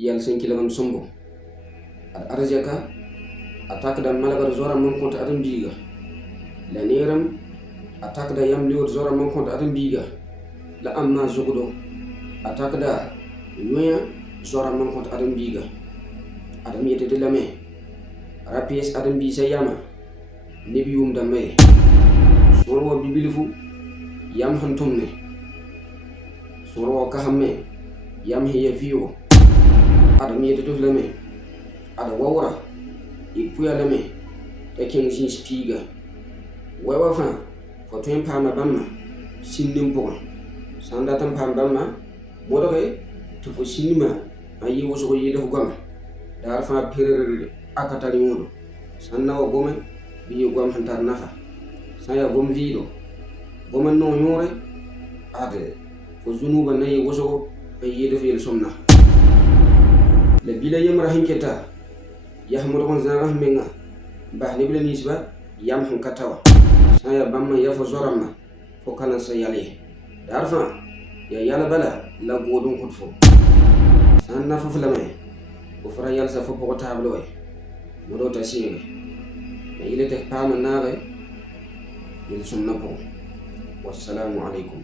yal sen kilagam sombo ad arzaka attaque da malagar zora man konta adam biga la neram attaque da yam liwot zora man konta adam biga la amma zugudo attaque da noya zora man konta adam biga adam yete de lame rapies adam bi sayama nebiyum da may sorwo bibilifu yam hantumne sorwo kahamme yam hiya fiyo adam yete to lame ada wawra ipuya lame taking sin spiga wawa fa fotoen pama bamma sinnim pon sanda tam pam bamma modoke to fo sinima ayi woso yi def gam dar fa pirere akatali mudo sanna wa gome bi gom hantar nafa saya gom vido gom no yore ade fo zunuba nay woso yi def yel somna le bila yam rahinketa yahmudu kon zana menga bah ni bila nisba yam han katawa saya bamma ya fo zorama fo kana sa yale darfa ya yala bala la godun khutfo sanna fo flame ko fara yal sa fo ko tablo e modo ta singa ya ile te pama naare yel sunna ko wassalamu alaikum